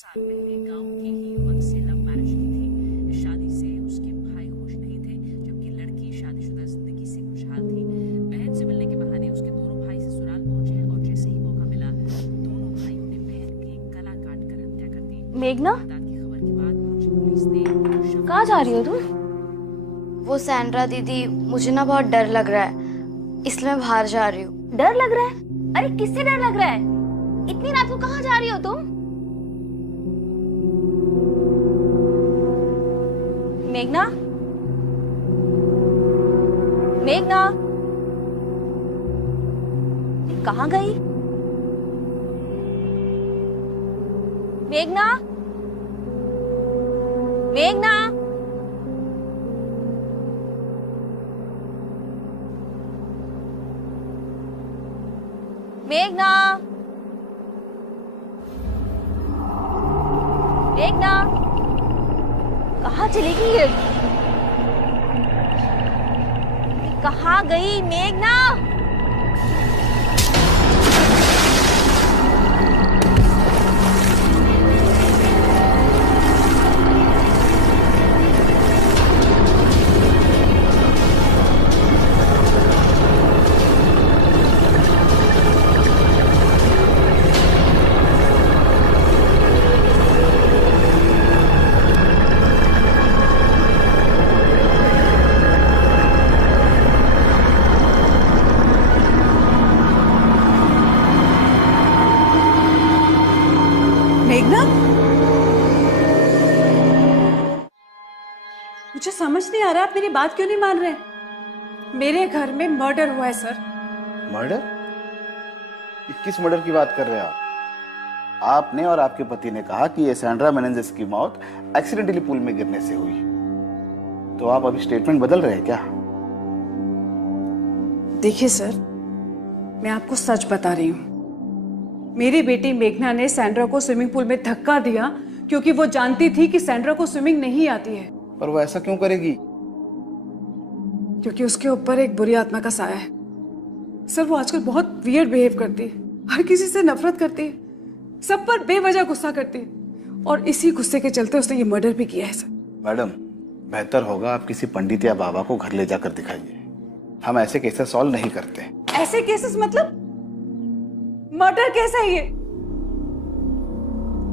साल पहले गांव के ही युवक से लव मैरिज की थी। इस शादी से उसके भाई खुश नहीं थे, जबकि लड़की शादीशुदा जिंदगी से खुशहाल थी। बहन से मिलने के बहाने उसके दोनों भाई ससुराल पहुंचे और जैसे ही मौका मिला दोनों भाइयों ने बहन की गला काट कर हत्या कर दी। मेघना, की खबर के बाद पुलिस ने कहाँ जा रही हो तुम? वो सैंड्रा दीदी, मुझे ना बहुत डर लग रहा है, इसलिए मैं बाहर जा रही हूँ। डर लग रहा है? अरे किससे डर लग रहा है? इतनी रात को कहाँ जा रही हो तुम? मेघना, मेघना, कहाँ गई? मेघना, मेघना, मेघना, मेघना, कहाँ चली गई ये? कहाँ गई मेघना? मेघना, मुझे समझ नहीं आ रहा आप मेरी बात क्यों नहीं मान रहे? मेरे घर में मर्डर हुआ है सर। मर्डर? किस मर्डर की बात कर रहे हैं आप? आपने और आपके पति ने कहा कि ये सैंड्रा मेनेंजेस की मौत एक्सीडेंटली पूल में गिरने से हुई, तो आप अभी स्टेटमेंट बदल रहे हैं क्या? देखिए सर, मैं आपको सच बता रही हूँ। मेरी बेटी मेघना ने सैंड्रा को स्विमिंग पूल में धक्का दिया क्योंकि वो जानती थी कि सैंड्रा को स्विमिंग नहीं आती है। पर वो ऐसा क्यों करेगी? क्योंकि उसके ऊपर एक बुरी आत्मा का साया है। सर, वो आजकल बहुत वियर्ड बिहेव करती है, हर किसी से नफरत करती है, सब पर बेवजह गुस्सा करती है, और इसी गुस्से के चलते उसने ये मर्डर भी किया है सर। मैडम, बेहतर होगा आप किसी पंडित या बाबा को घर ले जाकर दिखाइए। हम ऐसे केसेस सॉल्व नहीं करते। ऐसे केसेस मतलब मर्डर केस है ये?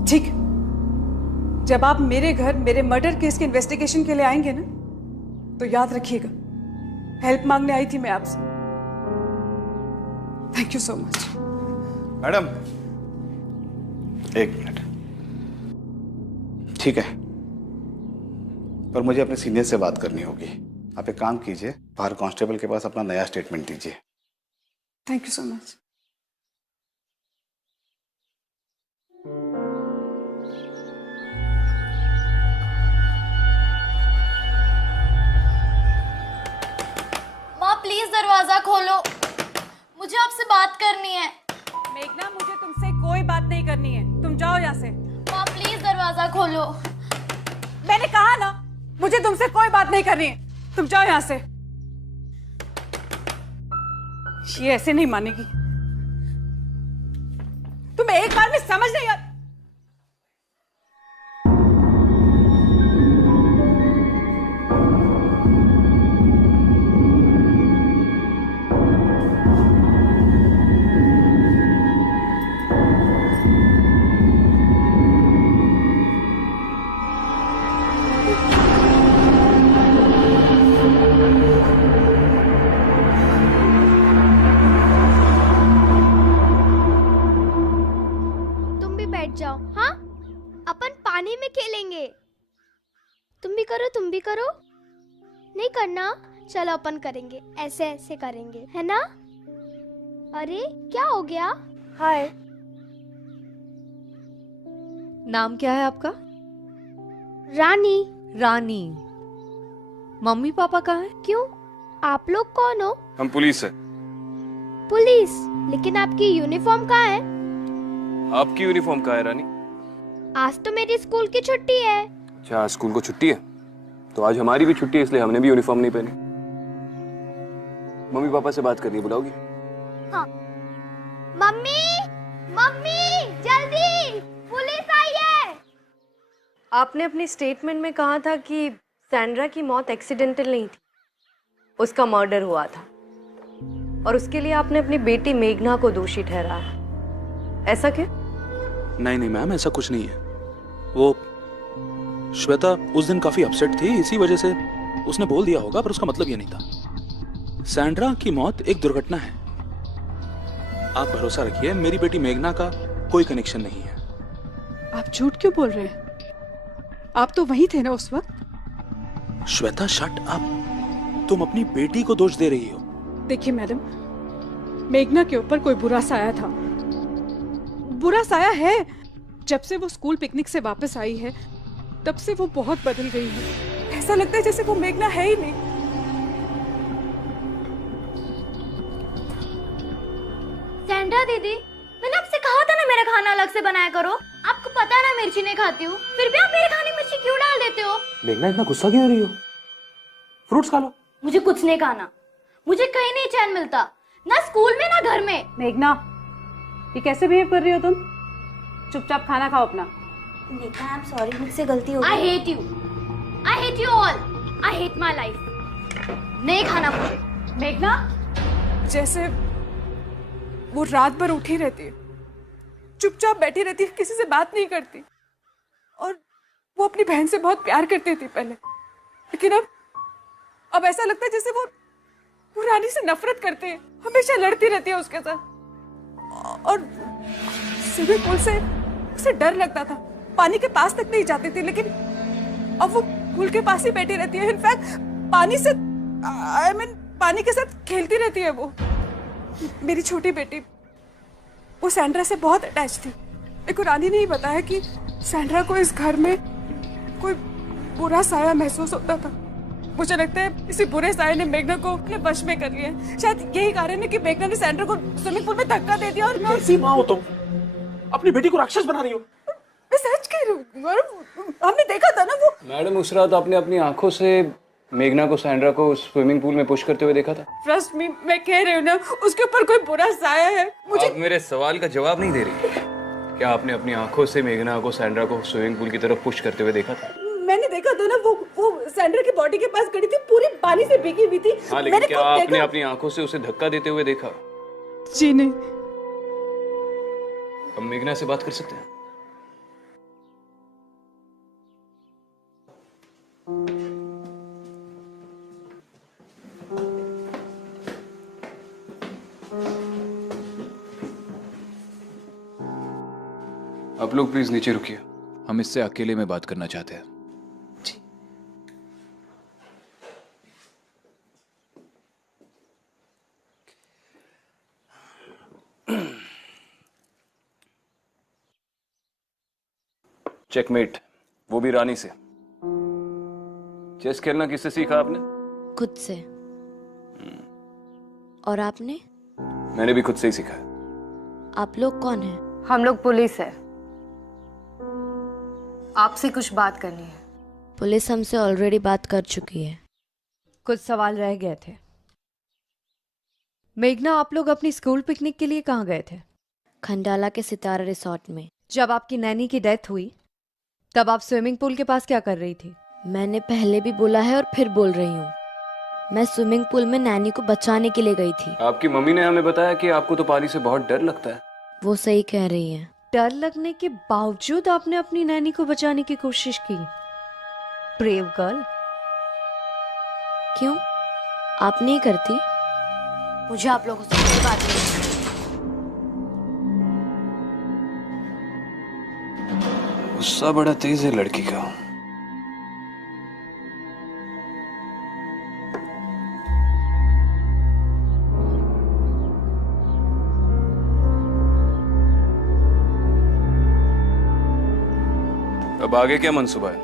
ठीक, जब आप मेरे घर मेरे मर्डर केस के इन्वेस्टिगेशन के लिए आएंगे ना, तो याद रखिएगा, हेल्प मांगने आई थी मैं आपसे। Thank you so much. Madam, एक मिनट। ठीक है, पर मुझे अपने सीनियर से बात करनी होगी। आप एक काम कीजिए, बाहर कांस्टेबल के पास अपना नया स्टेटमेंट दीजिए। Thank you so much. माँ प्लीज दरवाजा खोलो, मुझे आपसे बात करनी है। मेघना, मुझे तुमसे कोई बात नहीं करनी है, तुम जाओ यहाँ से। माँ प्लीज दरवाजा खोलो। मैंने कहा ना, मुझे तुमसे कोई बात नहीं करनी है, तुम जाओ यहाँ से। ये ऐसे नहीं मानेगी। तुम्हें एक बार में समझ नहीं आता। बैठ जाओ। हाँ, अपन पानी में खेलेंगे। तुम भी करो, तुम भी करो। नहीं करना? चलो अपन करेंगे, ऐसे ऐसे करेंगे, है ना? अरे क्या हो गया? हाय, नाम क्या है आपका? रानी। रानी। मम्मी पापा कहाँ हैं? क्यों, आप लोग कौन हो? हम पुलिस है। पुलिस? लेकिन आपकी यूनिफॉर्म कहाँ है? आपकी यूनिफॉर्म कहाँ है रानी? आज तो मेरी स्कूल की छुट्टी है। अच्छा, आज स्कूल को छुट्टी है, तो आज हमारी भी छुट्टी है, इसलिए हमने भी यूनिफॉर्म नहीं पहनी। मम्मी पापा से बात करनी, बुलाओगी? हाँ। मम्मी, मम्मी जल्दी, पुलिस आई है। आपने अपनी स्टेटमेंट में कहा था कि सैंड्रा की मौत एक्सीडेंटल नहीं थी, उसका मर्डर हुआ था और उसके लिए आपने अपनी बेटी मेघना को दोषी ठहराया। ऐसा क्यों? नहीं नहीं मैम, ऐसा कुछ नहीं है। वो श्वेता उस दिन काफी अपसेट थी, इसी वजह से उसने बोल दिया होगा, पर उसका मतलब ये नहीं था। सैंड्रा की मौत एक दुर्घटना है। आप भरोसा रखिए, मेरी बेटी मेघना का कोई कनेक्शन नहीं है। आप झूठ क्यों बोल रहे हैं? आप तो वहीं थे ना उस वक्त। श्वेता शट अप, तुम अपनी बेटी को दोष दे रही हो। देखिए मैडम, मेघना के ऊपर कोई बुरा साया था, बुरा साया है। जब से वो स्कूल पिकनिक से वापस आई है तब से वो बहुत बदल गई है। ऐसा लगता है जैसे वो मेघना है ही नहीं। सैंड्रा दीदी, मैंने आपसे कहा था ना मेरा खाना अलग से बनाया करो। आपको पता है ना मिर्ची नहीं खाती हूँ, फिर भी आप मेरे खाने में मिर्ची क्यों डाल देते हो? मेघना इतना गुस्सा क्यों हो रही हो? फ्रूट्स खा लो। मुझे कुछ नहीं खाना, मुझे कहीं नहीं चैन मिलता, ना स्कूल में ना घर में। मेघना, ये कैसे बिहेव कर रही हो तुम? चुपचाप खाना खाओ अपना। नेहा, आई एम सॉरी, मुझसे गलती हो गई। I hate you, I hate you all, I hate my life. नहीं खाना मुझे। मेघना, जैसे वो रात भर उठी रहती है, चुपचाप बैठी रहती है, किसी से बात नहीं करती। और वो अपनी बहन से बहुत प्यार करती थी पहले, लेकिन अब ऐसा लगता है जैसे वो रानी से नफरत करती है, हमेशा लड़ती रहती है उसके साथ। और स्विमिंग पूल से उसे डर लगता था, पानी के पास तक नहीं जाती थी, लेकिन अब वो पूल के पास ही बैठी रहती है। इनफैक्ट पानी से पानी के साथ खेलती रहती है वो। मेरी छोटी बेटी वो सैंड्रा से बहुत अटैच थी। मेरे को रानी ने ही बताया कि सैंड्रा को इस घर में कोई बुरा साया महसूस होता था। मुझे लगता है इसी बुरे साये ने मेघना को अपने वश में कर लिया। शायद यही कारण है कि मेघना ने सैंड्रा को स्विमिंग पूल में धक्का दे दिया। और मैं कैसी माँ हो तुम? अपनी बेटी को राक्षस बना रही हो। मैं सच कह रही हूँ, हमने देखा था ना वो। मैडम, उस रात आपने अपनी आंखों से मेघना को सैंड्रा को स्विमिंग पूल में पुश करते हुए देखा था। ट्रस्ट मी, मैं कह रही हूँ ना, उसके ऊपर कोई बुरा साया है। मुझे आप मेरे सवाल का जवाब नहीं दे रही। क्या आपने अपनी आंखों से मेघना को सैंड्रा को स्विमिंग पूल की तरफ पुश करते हुए देखा था? मैंने देखा था ना, वो सैंड्रा की बॉडी के पास खड़ी थी, पूरी पानी से भीगी हुई थी। हाँ, लेकिन क्या आपने अपनी आंखों से उसे धक्का देते हुए देखा? जी नहीं। हम मेघना से बात कर सकते हैं? आप लोग प्लीज नीचे रुकिए, हम इससे अकेले में बात करना चाहते हैं। चेकमेट, वो भी रानी से। चेस खेलना किससे सीखा आपने? खुद से। और आपने? मैंने भी खुद से ही सीखा है। आप लोग कौन हैं? हम लोग पुलिस है, आपसे कुछ बात करनी है। पुलिस हमसे ऑलरेडी बात कर चुकी है। कुछ सवाल रह गए थे। मेघना, आप लोग अपनी स्कूल पिकनिक के लिए कहाँ गए थे? खंडाला के सितारा रिसोर्ट में। जब आपकी नैनी की डेथ हुई तब आप स्विमिंग पूल के पास क्या कर रही थी? मैंने पहले भी बोला है और फिर बोल रही हूँ, मैं स्विमिंग पूल में नैनी को बचाने के लिए गई थी। आपकी मम्मी ने हमें बताया कि आपको तो पानी से बहुत डर लगता है। वो सही कह रही है। डर लगने के बावजूद आपने अपनी नैनी को बचाने की कोशिश की। Brave girl. क्यों, आप नहीं करती? मुझे आप लोगों से कोई बात नहीं। गुस्सा बड़ा तेज है लड़की का। अब आगे क्या मंसूबा है?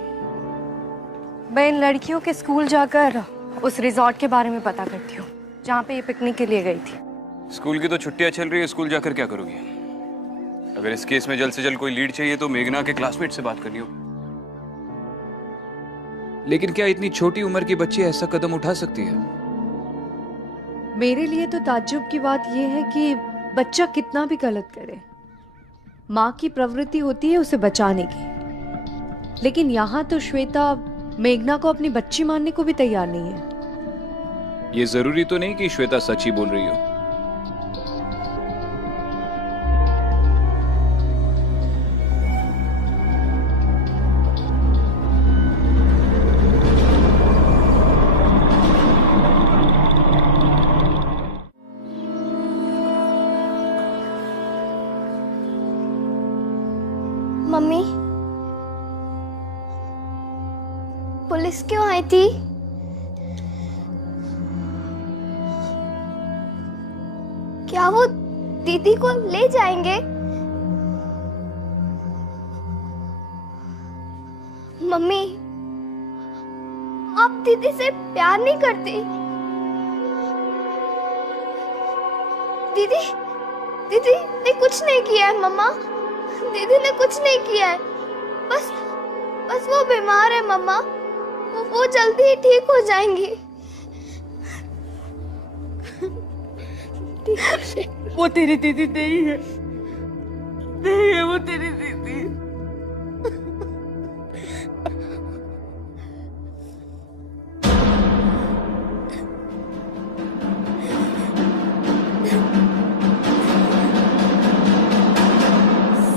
मैं इन लड़कियों के स्कूल जाकर उस रिजॉर्ट के बारे में पता करती हूँ जहाँ पे ये पिकनिक के लिए गई थी। स्कूल की तो छुट्टियां चल रही है, स्कूल जाकर क्या करोगी? अगर इस केस में जल्द से जल्द कोई लीड चाहिए तो मेघना के क्लासमेट से बात करनी होगी। लेकिन क्या इतनी छोटी उम्र की बच्ची ऐसा कदम उठा सकती है? मेरे लिए तो ताज्जुब की बात यह है कि बच्चा कितना भी गलत करे, माँ की प्रवृत्ति होती है उसे बचाने की। लेकिन यहाँ तो श्वेता मेघना को अपनी बच्ची मानने को भी तैयार नहीं है। ये जरूरी तो नहीं कि श्वेता सच ही बोल रही हो। मम्मी, पुलिस क्यों आई थी? क्या वो दीदी को ले जाएंगे? मम्मी, आप दीदी से प्यार नहीं करती? दीदी दीदी ने कुछ नहीं किया है मम्मा, दीदी ने कुछ नहीं किया है, बस वो बीमार है मम्मा, वो जल्दी ही ठीक हो जाएंगी। वो तेरी दीदी नहीं है, नहीं है वो तेरी दीदी।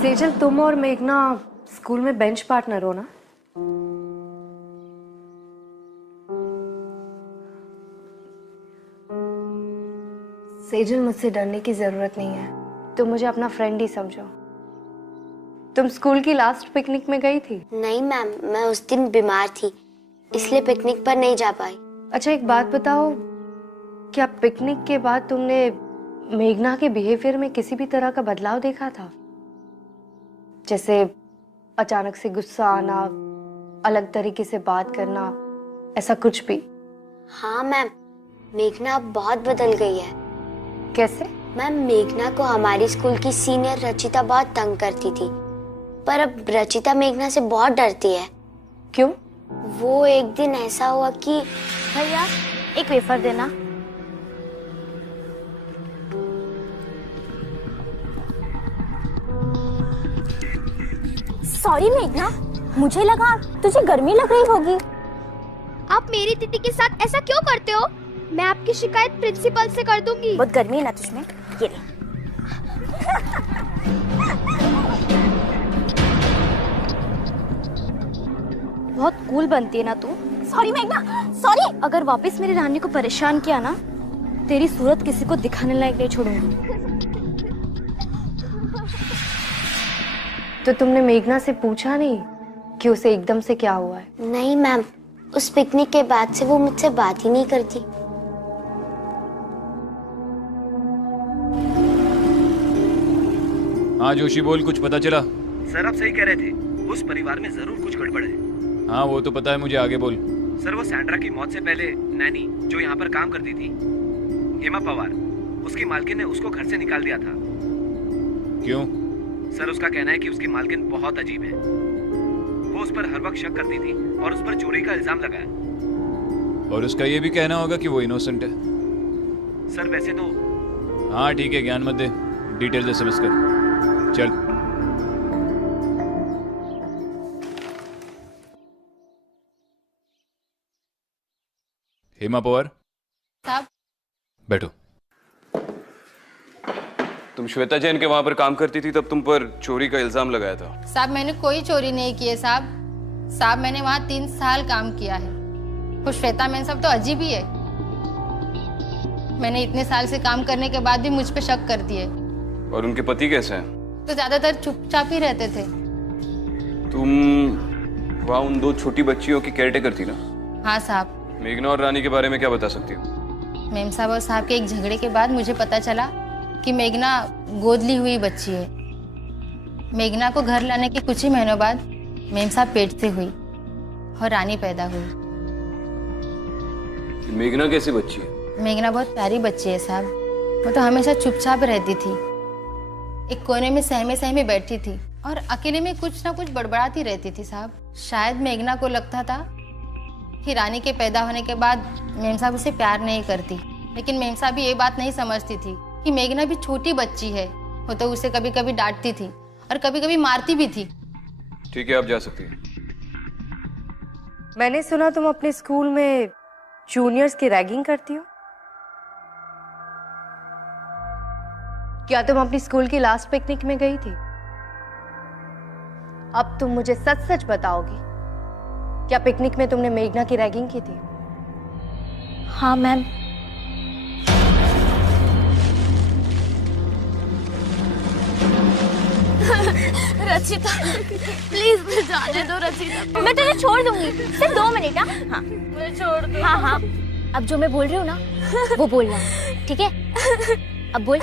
सेजल, तुम और मेघना स्कूल में बेंच पार्टनर हो ना? सेजल, मुझसे डरने की जरूरत नहीं है, तुम मुझे अपना फ्रेंड ही समझो। तुम स्कूल की लास्ट पिकनिक में गई थी? नहीं मैम, मैं उस दिन बीमार थी, इसलिए पिकनिक पर नहीं जा पाई। अच्छा, एक बात बताओ, क्या पिकनिक के बाद तुमने मेघना के बिहेवियर में किसी भी तरह का बदलाव देखा था? जैसे अचानक से गुस्सा आना, अलग तरीके से बात करना, ऐसा कुछ भी? हाँ मैम, मेघना अब बहुत बदल गई है। कैसे? मैम, मेघना को हमारी स्कूल की सीनियर रचिता बहुत तंग करती थी, पर अब रचिता मेघना से बहुत डरती है। क्यों? वो एक दिन ऐसा हुआ कि भैया एक वेफर देना। सॉरी मेघना, मुझे लगा तुझे गर्मी लग रही होगी। आप मेरी दीदी के साथ ऐसा क्यों करते हो? मैं आपकी शिकायत प्रिंसिपल से कर दूंगी। बहुत गर्मी है ना तुझमें, ये ले। बहुत कूल बनती है ना तू। सॉरी मेघना, सॉरी। अगर वापस मेरी रानी को परेशान किया ना, तेरी सूरत किसी को दिखाने लायक नहीं छोड़ूंगी। तो तुमने मेघना से पूछा नहीं कि उसे एकदम से क्या हुआ है? नहीं मैम, उस पिकनिक के बाद से वो मुझसे बात ही नहीं करती। हाँ जोशी, बोल, कुछ पता चला? सर, आप सही कह रहे थे, उस परिवार में जरूर कुछ गड़बड़ है। हाँ वो तो पता है मुझे, आगे बोल। सर, वो सैंड्रा की मौत से पहले नैनी जो यहाँ पर काम करती थी, हेमा पवार, उसकी मालकिन ने उसको घर से निकाल दिया था। क्यों? सर, उसका कहना है कि उसकी मालकिन बहुत अजीब है। वो उस पर हर वक्त शक करती थी और उस पर चोरी का इल्जाम लगाया। और उसका ये भी कहना होगा कि वो इनोसेंट है। सर वैसे तो। हाँ ठीक है, ज्ञान मत दे, डिटेल्स एसएमएस कर। चल। हेमा पवार साहब, बैठो। तुम श्वेता जैन के वहां पर काम करती थी, तब तुम पर चोरी का इल्जाम लगाया था। साहब मैंने कोई चोरी नहीं की है साहब मैंने वहाँ 3 साल काम किया है। वो श्वेता मैन सब तो अजीब ही है। मैंने इतने साल से काम करने के बाद भी मुझ पे शक करती है। और उनके पति कैसे हैं? तो ज्यादातर चुपचाप ही रहते थे। तुम वहाँ उन 2 छोटी बच्चियों की केयरटेकर थी ना? हाँ साहब। मेघना और रानी के बारे में क्या बता सकती हो? मेम साहब और साहब के एक झगड़े के बाद मुझे पता चला कि मेघना गोद ली हुई बच्ची है। मेघना को घर लाने के कुछ ही महीनों बाद मेम साहब पेट से हुई और रानी पैदा हुई। मेघना कैसी बच्ची है? मेघना बहुत प्यारी बच्ची है साहब। वो तो हमेशा चुपचाप रहती थी, एक कोने में सहमे सहमे बैठती थी और अकेले में कुछ ना कुछ बड़बड़ाती रहती थी साहब। शायद मेघना को लगता था कि रानी के पैदा होने के बाद मेम साहब उसे प्यार नहीं करती, लेकिन मेम साहब भी ये बात नहीं समझती थी कि मेघना भी छोटी बच्ची है। वो तो उसे कभी कभी डांटती थी और कभी कभी मारती भी थी। ठीक है, आप जा सकती हैं। मैंने सुना तुम अपने स्कूल में जूनियर्स की रैगिंग करती हो। क्या तुम अपनी स्कूल की लास्ट पिकनिक में गई थी? अब तुम मुझे सच सच बताओगी, क्या पिकनिक में तुमने मेघना की रैगिंग की थी? हाँ मैम। रचिता प्लीज मुझे जाने दो रचिता। मैं तुझे छोड़ दूंगी, सिर्फ 2 मिनट। हाँ मुझे छोड़ दो। हाँ हाँ, अब जो मैं बोल रही हूँ ना वो बोलना, ठीक है? अब बोल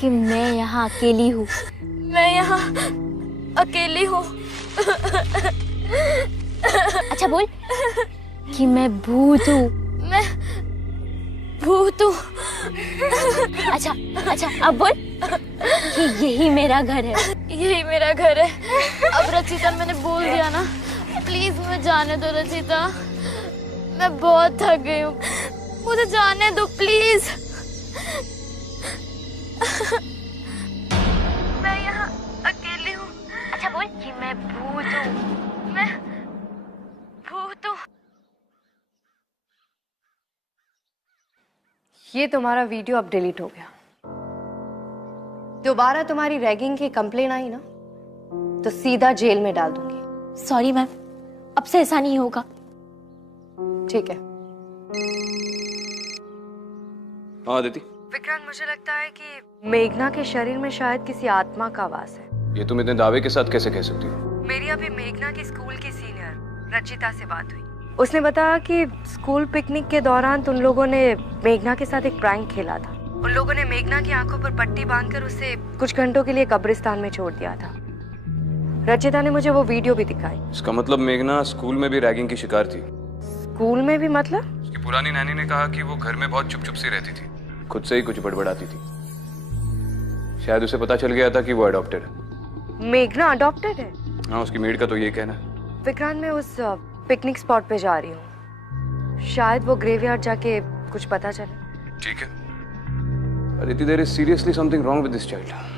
कि मैं यहाँ अकेली हूँ। मैं यहाँ अकेली हूँ। अच्छा बोल कि मैं भूत हूँ। मैं भूत हूँ। अच्छा अच्छा, अब बोल कि यही मेरा घर है। यही मेरा घर है। अब रचिता मैंने बोल दिया ना, प्लीज मुझे जाने दो रचिता, मैं बहुत थक गई हूँ, मुझे जाने दो प्लीज। मैं यहाँ अकेली हूँ। अच्छा बोल कि मैं भूत हूँ। मैं भूत हूँ। ये तुम्हारा वीडियो अब डिलीट हो गया। दोबारा तुम्हारी रैगिंग की कंप्लेन आई ना तो सीधा जेल में डाल दूंगी। सॉरी मैम, अब से ऐसा नहीं होगा। ठीक है। हाँ अदिति, विक्रांत, मुझे लगता है कि मेघना के शरीर में शायद किसी आत्मा का वास है। ये तुम इतने दावे के साथ कैसे कह सकती हो? मेरी अभी मेघना की स्कूल की सीनियर रचिता से बात हुई। उसने बताया कि स्कूल पिकनिक के दौरान तुम लोगों ने मेघना के साथ एक प्रैंक खेला था। उन लोगों ने मेघना की आंखों पर पट्टी बांधकर उसे कुछ घंटों के लिए कब्रिस्तान में छोड़ दिया था। रचिता ने मुझे वो वीडियो भी दिखाई। इसका मतलब मेघना स्कूल में भी रैगिंग की शिकार थी? स्कूल में भी मतलब? उसकी पुरानी नानी ने कहा कि वो घर में बहुत चुप चुप सी रहती थी, खुद से ही कुछ बड़बड़ाती थी। शायद उसे पता चल गया था कि वो अडॉप्टेड है। मेघना अडॉप्टेड है? हाँ, उसकी मेड का तो ये कहना है। विक्रांत, मैं उस पिकनिक स्पॉट पे जा रही हूँ, शायद वो ग्रेवयार्ड जाके कुछ पता चले। ठीक है। Aditi, there is seriously something wrong with this child.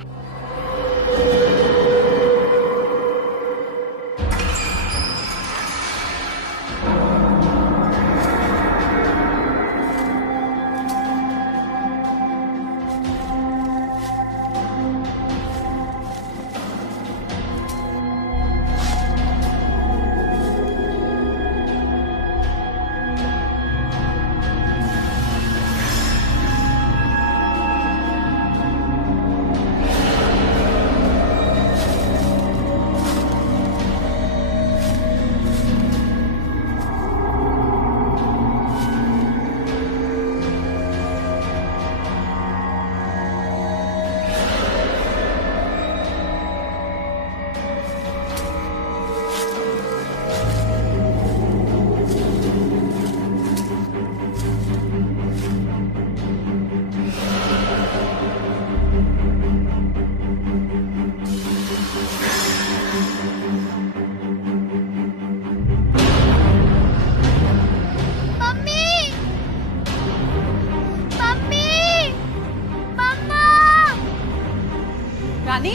Rani,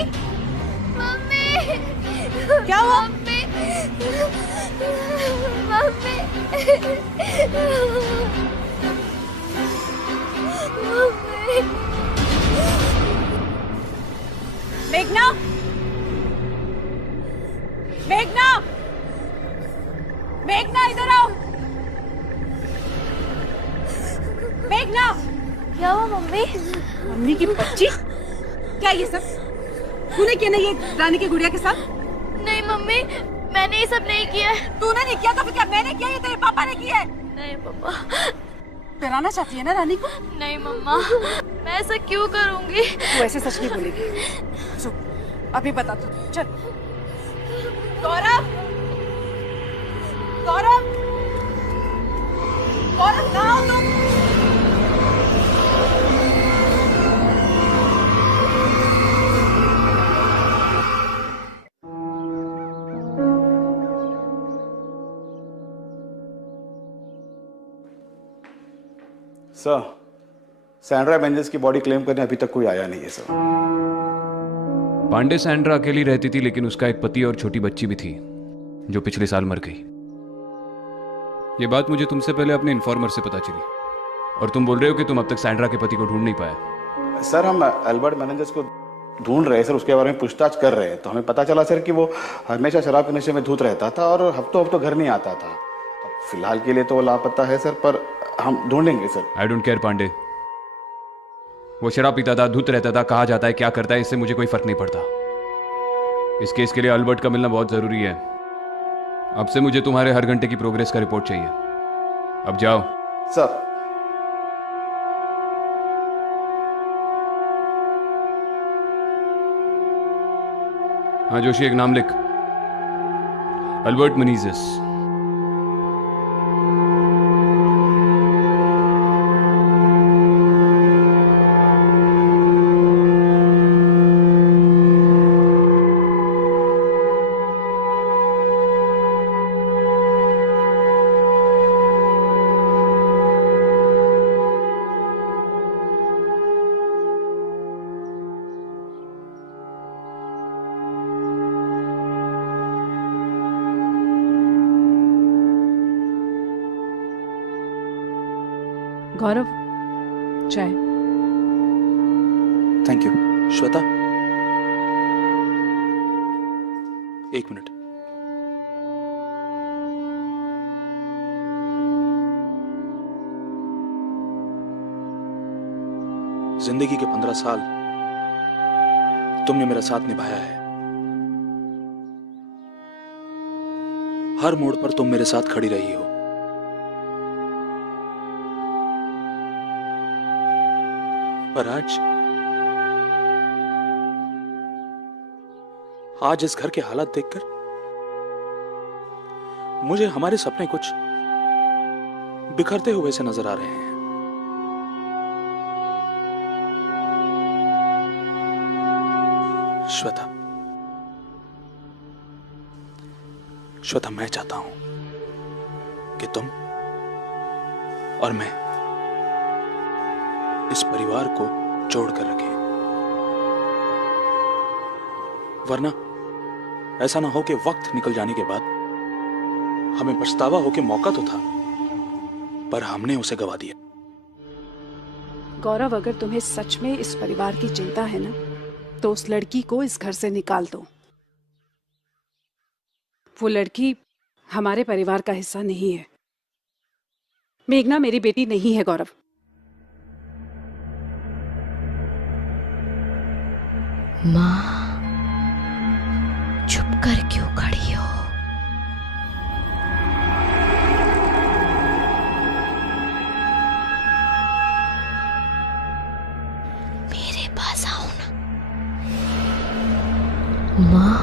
mummy, क्या हुआ? Mummy, mummy, mummy. मेघना, मेघना, मेघना इधर आओ। मेघना, क्या हुआ मम्मी? मम्मी की बच्ची, क्या ये सब तूने किया? नहीं, ये रानी की गुड़िया के साथ? नहीं मम्मी, मैंने ये सब नहीं किया है। तूने नहीं किया तो फिर क्या मैंने किया? ये तेरे पापा ने किया है। नहीं पापा। डराना चाहती है ना रानी को? नहीं मम्मा, मैं ऐसा क्यों करूंगी? तू ऐसे सच नहीं बोलेगी। चुप, अभी बता तू। चल। गौरव, गौरव, गौरव कहाँ हो तुम? सर, सैंड्रा मेंजेस की बॉडी क्लेम करने अभी तक कोई आया नहीं है सर। पांडे सैंड्रा अकेली रहती थी, लेकिन उसका एक पति और छोटी बच्ची भी थी जो पिछले साल मर गई। ये बात मुझे तुमसे पहले अपने इन्फॉर्मर से पता चली, और तुम बोल रहे हो कि तुम अब तक सैंड्रा के पति को ढूंढ नहीं पाए। सर हम एल्बर्ट मेनेंजेस को ढूंढ रहे हैं सर, उसके बारे में पूछताछ कर रहे हैं। तो हमें पता चला सर कि वो हमेशा शराब के नशे में धुत रहता था और हफ्तों हफ्तों घर नहीं आता था। फिलहाल के लिए तो वो लापता है सर, पर हम ढूंढेंगे sir. I don't care Pandey, वो शराब पीता था, धुत रहता था, कहाँ जाता है, क्या करता है, इससे मुझे कोई फर्क नहीं पड़ता। इस केस के लिए अल्बर्ट का मिलना बहुत जरूरी है। अब से मुझे तुम्हारे हर घंटे की प्रोग्रेस का रिपोर्ट चाहिए। अब जाओ सर। हाँ जोशी, एक नाम लिख, अल्बर्ट मेनेंजेस। गौरव, चाय। Thank you. श्वेता, एक मिनट। जिंदगी के 15 साल तुमने मेरा साथ निभाया है। हर मोड़ पर तुम मेरे साथ खड़ी रही हो। पर आज इस घर के हालात देखकर मुझे हमारे सपने कुछ बिखरते हुए से नजर आ रहे हैं। श्वेता, मैं चाहता हूं कि तुम और मैं इस परिवार को जोड़कर रखें, वरना ऐसा ना हो कि वक्त निकल जाने के बाद हमें पछतावा हो कि मौका तो था पर हमने उसे गवा दिया। गौरव, अगर तुम्हें सच में इस परिवार की चिंता है ना, तो उस लड़की को इस घर से निकाल दो। वो लड़की हमारे परिवार का हिस्सा नहीं है। मेघना मेरी बेटी नहीं है गौरव। माँ, चुप कर क्यों खड़ी हो? मेरे पास आओ ना। माँ,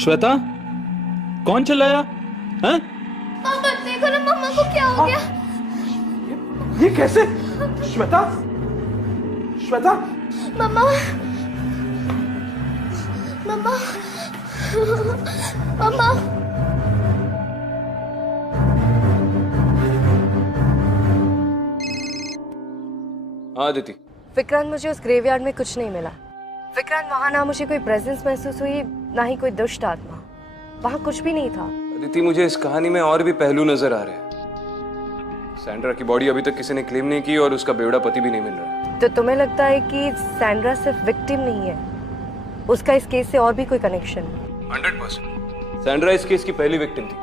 श्वेता, कौन चिल्लाया? हैं? पापा देखो ना मम्मा को क्या हो गया। ये कैसे? श्वेता, श्वेता, मम्मा, मम्मा, मम्मा, हाँ अदिति। विक्रांत, मुझे उस ग्रेवयार्ड में कुछ नहीं मिला। विक्रांत, वहाँ ना मुझे कोई प्रेजेंस महसूस हुई, ना ही कोई दुष्ट आत्मा। वहाँ कुछ भी नहीं था। अदिति, मुझे इस कहानी में और भी पहलू नजर आ रहे हैं। सैंड्रा की बॉडी अभी तक किसी ने क्लेम नहीं की और उसका बेवड़ा पति भी नहीं मिल रहा है। तो तुम्हें लगता है कि सैंड्रा सिर्फ विक्टिम नहीं है, उसका इस केस से और भी कोई कनेक्शन है? 100%। सैंड्रा इस केस की पहली विक्टिम थी।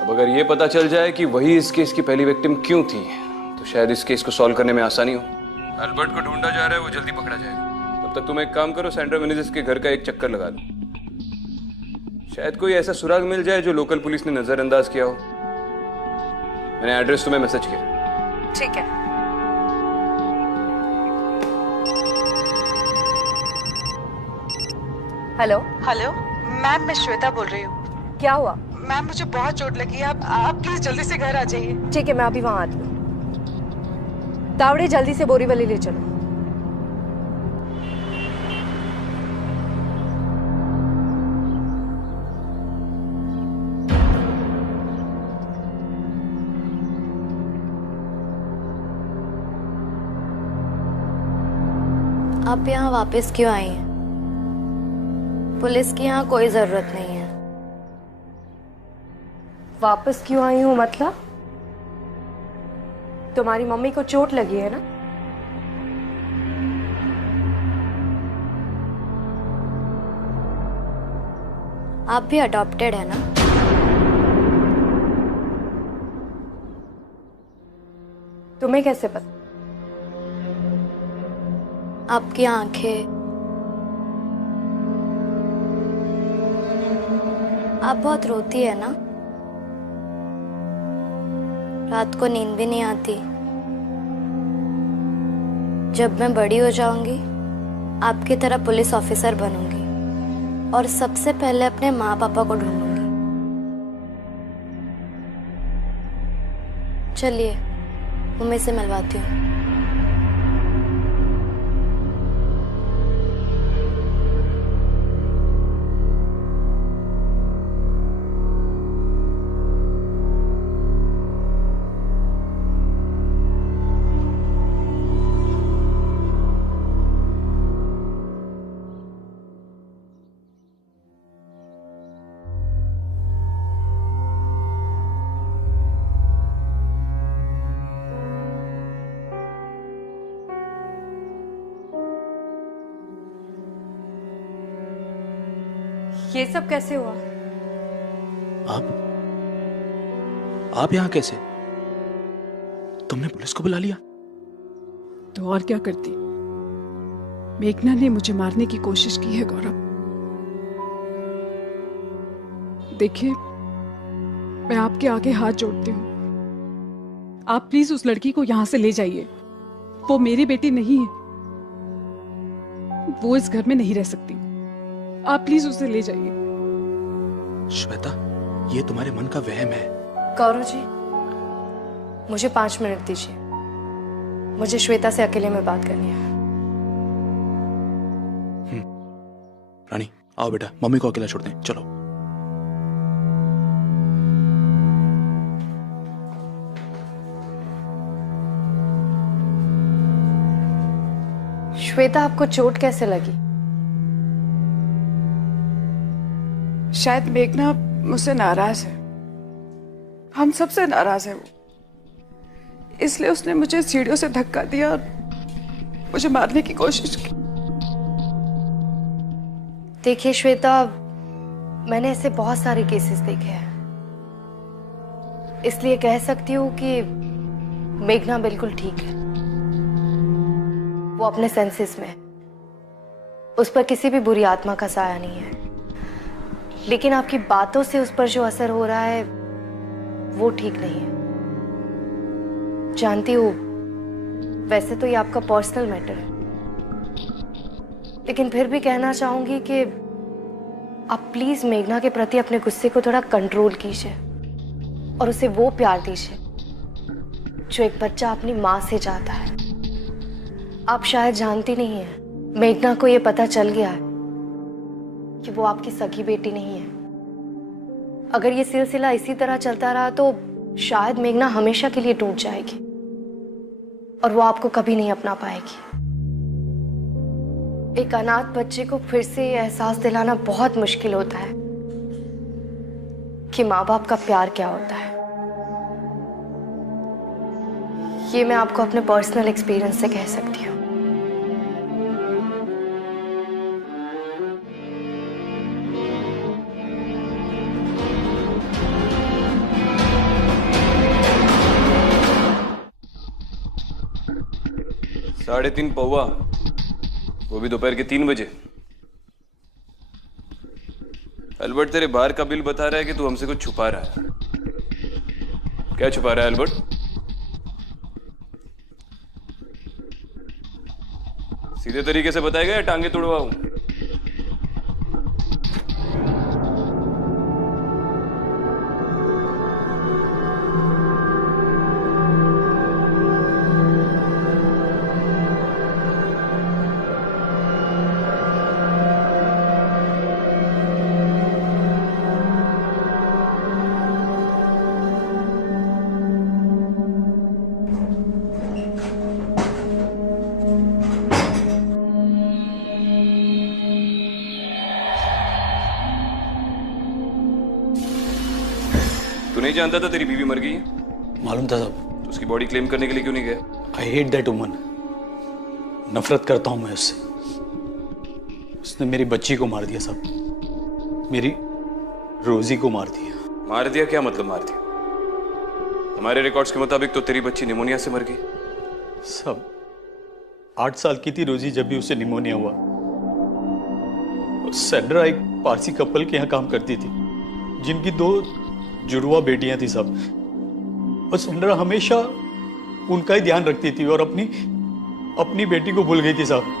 अब अगर ये पता चल जाए कि वही इस केस की पहली विक्टिम क्यों थी, तो शायद इस केस को सॉल्व करने में आसानी हो। अल्बर्ट को ढूंढा जा रहा है, वो जल्दी पकड़ा जाएगा। तब तक तुम एक काम करो, सैंड्रा मेनेजेस के घर का एक चक्कर लगा लो। शायद कोई ऐसा सुराग मिल जाए जो लोकल पुलिस ने नजरअंदाज किया हो। मैंने एड्रेस तुम्हें मैसेज किया। ठीक है। हेलो हेलो मैम, मैं श्वेता बोल रही हूँ। क्या हुआ? मैम, मुझे बहुत चोट लगी है। आप प्लीज जल्दी से घर आ जाइए। ठीक है, मैं अभी वहां आती हूँ। तावड़े, जल्दी से बोरीवली ले चलो। आप यहाँ वापस क्यों आई हैं? पुलिस की यहाँ कोई जरूरत नहीं है। वापस क्यों आई हूँ मतलब? तुम्हारी मम्मी को चोट लगी है ना? आप भी अडॉप्टेड है ना? तुम्हें कैसे पता? आपकी आंखें, आप बहुत रोती है ना? रात को नींद भी नहीं आती। जब मैं बड़ी हो जाऊंगी, आपकी तरह पुलिस ऑफिसर बनूंगी और सबसे पहले अपने माँ पापा को ढूंढूंगी। चलिए, मम्मी से मिलवाती हूँ। ये सब कैसे हुआ? आप यहाँ कैसे? तुमने पुलिस को बुला लिया? तो और क्या करती? मेघना ने मुझे मारने की कोशिश की है गौरव। देखिए, मैं आपके आगे हाथ जोड़ती हूँ। आप प्लीज उस लड़की को यहाँ से ले जाइए। वो मेरी बेटी नहीं है। वो इस घर में नहीं रह सकती। आप प्लीज उसे ले जाइए। श्वेता, ये तुम्हारे मन का वहम है। गौरव जी, मुझे 5 मिनट दीजिए। मुझे श्वेता से अकेले में बात करनी है। रानी, आओ बेटा, मम्मी को अकेला छोड़ दें। चलो। श्वेता, आपको चोट कैसे लगी? शायद मेघना मुझसे नाराज है। हम सबसे नाराज है वो। इसलिए उसने मुझे सीढ़ियों से धक्का दिया और मुझे मारने की कोशिश की। देखिए श्वेता, मैंने ऐसे बहुत सारे केसेस देखे हैं, इसलिए कह सकती हूँ कि मेघना बिल्कुल ठीक है। वो अपने सेंसेस में है। उस पर किसी भी बुरी आत्मा का साया नहीं है। लेकिन आपकी बातों से उस पर जो असर हो रहा है वो ठीक नहीं है। जानती हूँ, वैसे तो ये आपका पर्सनल मैटर है, लेकिन फिर भी कहना चाहूंगी कि आप प्लीज मेघना के प्रति अपने गुस्से को थोड़ा कंट्रोल कीजिए और उसे वो प्यार दीजिए जो एक बच्चा अपनी माँ से चाहता है। आप शायद जानती नहीं है, मेघना को ये पता चल गया है कि वो आपकी सगी बेटी नहीं है। अगर ये सिलसिला इसी तरह चलता रहा तो शायद मेघना हमेशा के लिए टूट जाएगी। और वो आपको कभी नहीं अपना पाएगी। एक अनाथ बच्चे को फिर से ये एहसास दिलाना बहुत मुश्किल होता है कि माँ बाप का प्यार क्या होता है। ये मैं आपको अपने पर्सनल एक्सपीरियंस से कह सकती हूँ। साढ़े 3 पौवा, वो भी दोपहर के 3 बजे। अल्बर्ट, तेरे बार का बिल बता रहा है कि तू हमसे कुछ छुपा रहा है। क्या छुपा रहा है अल्बर्ट? सीधे तरीके से बताएगा या टांगे तुड़वाऊं? तू नहीं जानता था तेरी बीवी मर गई है? मालूम था साहब। तो उसकी बॉडी क्लेम करने के लिए क्यों नहीं गया? I hate that woman. नफरत करता हूं मैं उससे। उसने मेरी बच्ची को मार दिया साहब, मेरी रोजी को मार दिया। मार दिया? क्या मतलब मार दिया? हमारे रिकॉर्ड्स के मुताबिक तो तेरी बच्ची निमोनिया से मर गई। सब 8 साल की थी रोजी जब भी उसे निमोनिया हुआ। सैंड्रा एक पारसी कपल के यहाँ काम करती थी जिनकी 2 जुड़वा बेटियां थी सब। और सैंड्रा हमेशा उनका ही ध्यान रखती थी और अपनी बेटी को भूल गई थी साहब।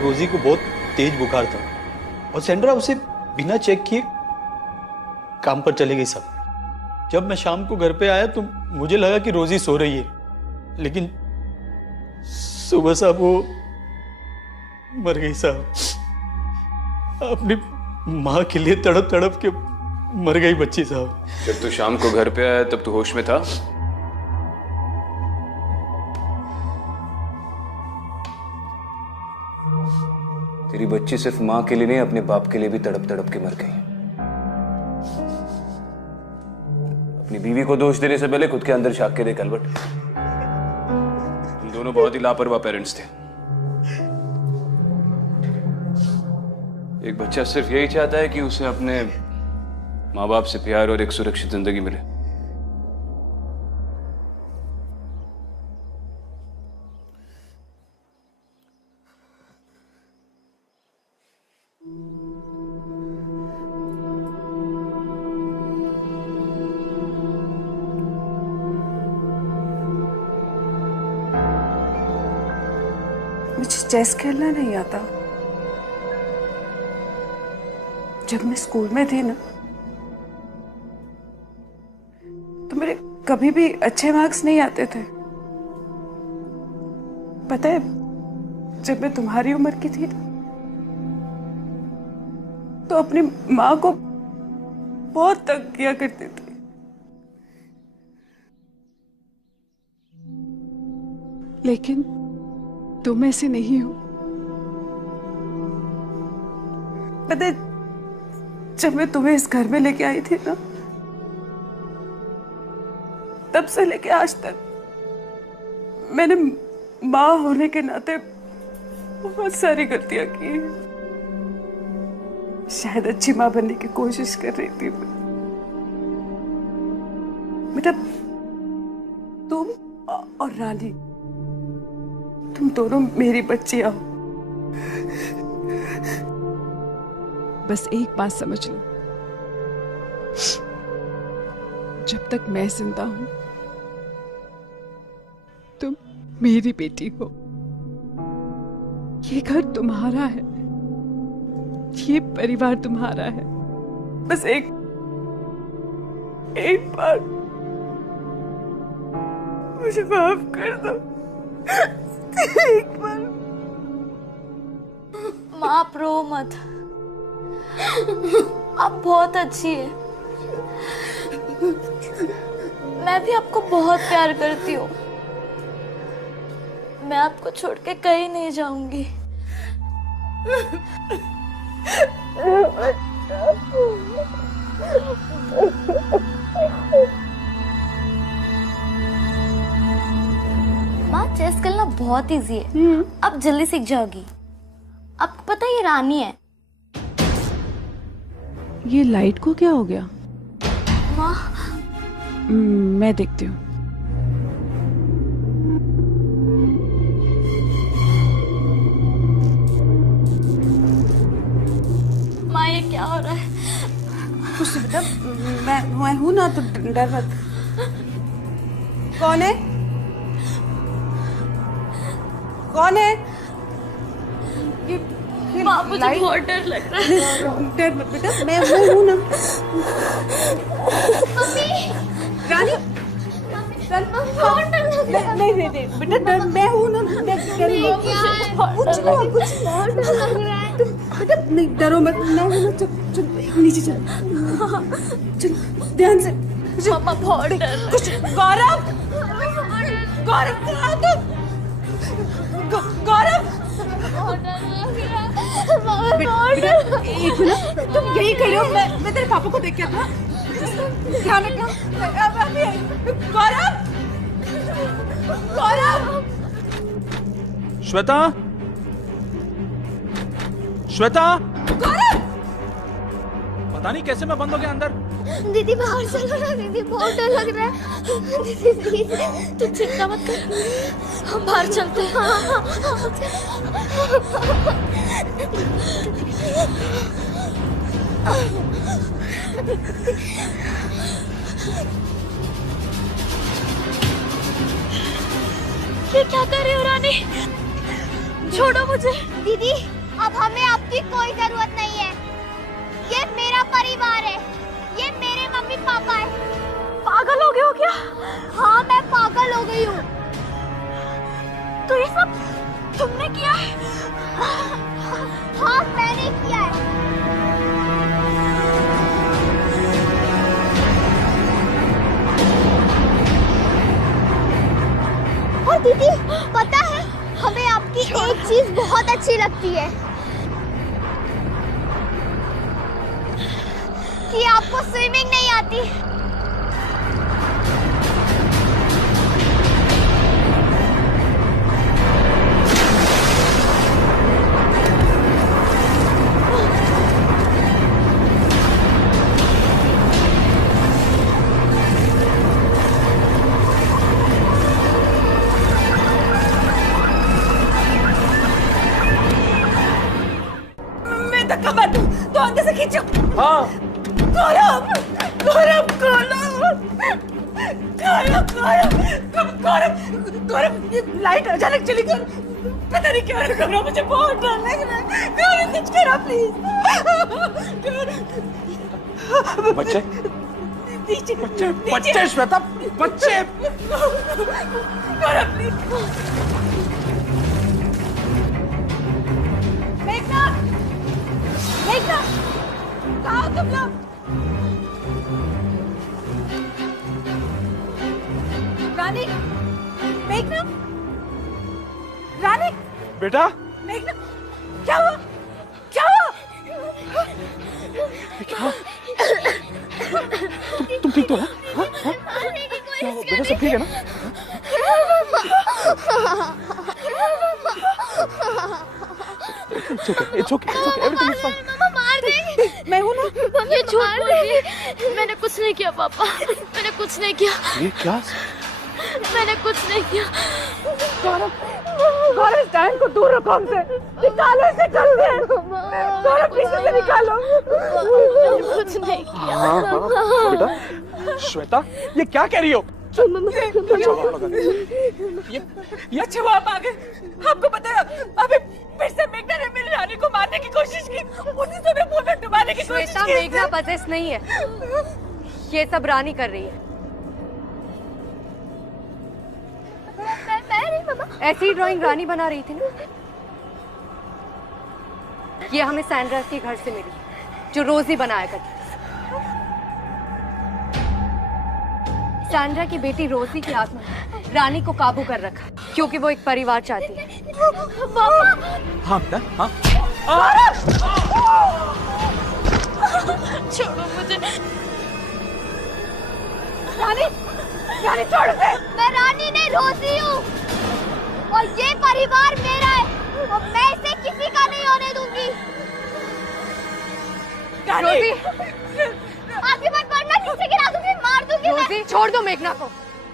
रोजी को बहुत तेज बुखार था और सैंड्रा उसे बिना चेक किए काम पर चले गई सब। जब मैं शाम को घर पे आया तो मुझे लगा कि रोजी सो रही है, लेकिन सुबह साहब वो मर गई साहब। अपनी माँ के लिए तड़प तड़प के मर गई बच्ची साहब। जब तू शाम को घर पे आया तब तू होश में था? तेरी बच्ची सिर्फ माँ के लिए नहीं, अपने बाप के लिए भी तड़प तड़प के मर गई। अपनी बीवी को दोष देने से पहले खुद के अंदर झांक के देख अल्बर्ट। तुम दोनों बहुत ही लापरवाह पेरेंट्स थे। एक बच्चा सिर्फ यही चाहता है कि उसे अपने माँ बाप से प्यार और एक सुरक्षित जिंदगी मिले। मुझे चेस खेलना नहीं आता। जब मैं स्कूल में थी ना तो मेरे कभी भी अच्छे मार्क्स नहीं आते थे। पता है, जब मैं तुम्हारी उम्र की थी तो अपनी माँ को बहुत तंग किया करती थी। लेकिन तुम ऐसे नहीं हो। पता है, जब मैं तुम्हें इस घर में लेके आई थी ना, तब से लेके आज तक मैंने माँ होने के नाते बहुत सारी गलतियां की हैं। शायद अच्छी माँ बनने की कोशिश कर रही थी मैं। बेटा तुम और रानी, तुम दोनों मेरी बच्चियां हो। बस एक बात समझ लो, जब तक मैं जिंदा हूं तुम मेरी बेटी हो। ये घर तुम्हारा है, ये परिवार तुम्हारा है। बस एक बार मुझे माफ कर दो, एक बार। माँ आप रो मत, आप बहुत अच्छी है। मैं भी आपको बहुत प्यार करती हूँ। मैं आपको छोड़ के कहीं नहीं जाऊंगी। माँ चेस खेलना बहुत इजी है, अब जल्दी सीख जाओगी। आपको पता है ये रानी है। ये लाइट को क्या हो गया? माँ मैं देखती हूँ। माँ ये क्या हो रहा है? कुछ नहीं बेटा, मैं हूं ना, तो डर मत। कौन है? कौन है? माँ मुझे बहुत डर लग रहा है। डर मत बेटा, मैं हूं ना। रानी, नहीं बेटा, डर मैं हूं ना। कुछ बेटा, नहीं डरो मत, मैं हूं ना। चल नीचे चल, ध्यान से। मामा बहुत डर। कुछ गौरव, बेटा एक मिनट, तुम यही खड़े हो, मैं तेरे पापा को देख के आता। ध्यान रखना। गौरव, श्वेता, श्वेता, पता नहीं कैसे मैं बंद हो गया अंदर। दीदी बाहर चलो ना, दीदी बहुत डर लग रहा है। दीदी प्लीज, तू चिंता मत कर, हम बाहर चलते हैं। ये क्या कर रही हो रानी? छोड़ो मुझे। दीदी अब हमें आपकी कोई जरूरत नहीं है। ये मेरा परिवार है, ये मेरे मम्मी पापा है। पागल हो गए हो क्या? हाँ मैं पागल हो गई हूँ। तो ये सब तुमने किया है? हाँ मैंने किया है। और दीदी पता है, हमें आपकी एक चीज बहुत अच्छी लगती है, कि आपको स्विमिंग नहीं आती। मैं धक्का मार दूं तो अंदर से खींचो। हाँ गौरव, लाइट अचानक चली गई, पता नहीं क्या कर रहा, मुझे बहुत डर लग रहा है। गौरव कुछ करो प्लीज। बच्चे, बच्चे श्वेता, बच्चे। गौरव प्लीज। मेघना, कहाँ हो तुम लोग? रानी, मेघना, रानी, बेटा, मेघना, क्या हुआ? क्या हुआ? तुम ठीक तो हो? हाँ? बेटा सब ठीक है ना? It's okay. It's okay. It's okay. Everything is fine. मामा मार देंगे। मैं हूँ ना। ये झूठ बोल रही है। मैंने कुछ नहीं किया पापा, मैंने कुछ नहीं किया। ये क्या? मैंने कुछ नहीं किया। गौरव, गौरव इस टाइम को दूर रखो हमसे। निकालो इसे जल्दी। गौरव पीछे से निकालो। कुछ नहीं किया। हाँ, बेटा, श्वेता, ये क्या कह रही हो? ये अच्छा वो आप आ गए। आपको पता है अभी फिर से मेघना ने मेरी रानी को मारने की कोशिश की। उसी समय मुंह में डुबाने की कोशिश की। मेघना पजेस नहीं है, ये सब रानी कर रही है। ऐसी ड्राइंग रानी बना रही थी ना। ये हमें सैंड्रा के घर से मिली, जो रोजी बनाया करती। सैंड्रा की बेटी रोजी की आत्मा ने रानी को काबू कर रखा, क्योंकि वो एक परिवार चाहती है। हाँ बेटा, हाँ। छोड़ो मुझे। रानी, रानी छोड़ दे। मैं रानी नहीं, रोजी हूँ, और ये परिवार मेरा है, और मैं इसे किसी का नहीं होने दूंगी। रोजी, आगे मत बढ़ना, नीचे गिरा दूंगी, मार दूंगी। रोजी, छोड़ दो मेघना को।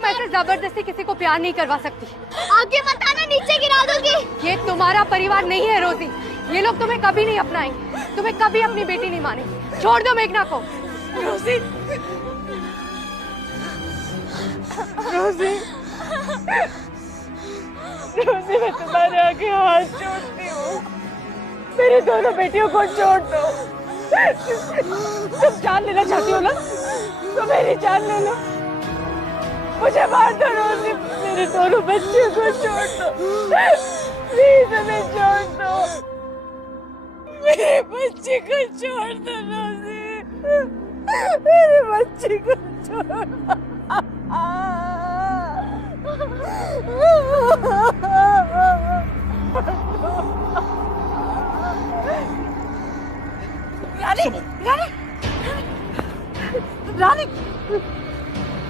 मैं तो जबरदस्ती किसी को प्यार नहीं करवा सकती। आगे मत आना, नीचे गिरा दूंगी। ये तुम्हारा परिवार नहीं है रोजी। ये लोग तुम्हें कभी नहीं अपनाएंगे, तुम्हें कभी अपनी बेटी नहीं मानेंगे। छोड़ दो मेघना को। रोजी, रोजी, रोजी, मैं तुम्हारे आगे हाथ जोड़ती हूँ। मेरी दोनों बेटियों को छोड़ दो। तुम जान लेना चाहती हो ना, तो मेरी जान ले लो। मुझे मार दो रोजी, मेरे दोनों बच्चों को छोड़ दो। प्लीज हमें छोड़ दो, मेरे बच्चे को छोड़ दो रोजी, मेरे बच्चे को छोड़ दो। रानी, रानी, रानी,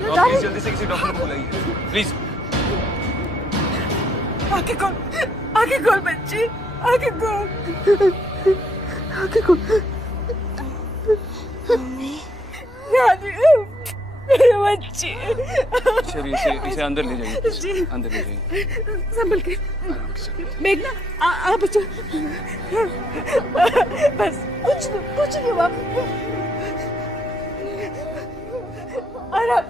प्लीज जल्दी से किसी डॉक्टर को बुलाइए, प्लीज। आंखें खोल, आंखें खोल बच्ची, आंखें खोल, आंखें खोल। रानी, मेरे बच्चे। चलिए इसे अंदर ले जाइए, अंदर ले जाइए। संभल के। मेघना, आ बच्चों। बस कुछ नहीं हुआ। आराम।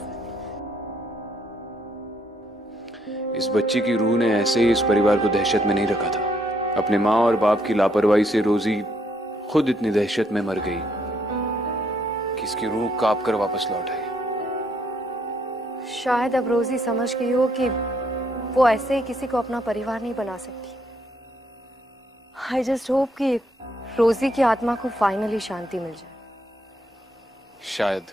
इस बच्ची की रूह ने ऐसे ही इस परिवार को दहशत में नहीं रखा था। अपने माँ और बाप की लापरवाही से रोजी खुद इतनी दहशत में मर गई कि इसकी रूह कांप कर वापस लौट आई। शायद अब रोजी समझ गई हो कि वो ऐसे ही किसी को अपना परिवार नहीं बना सकती। आई जस्ट होप कि रोजी की आत्मा को फाइनली शांति मिल जाए। शायद।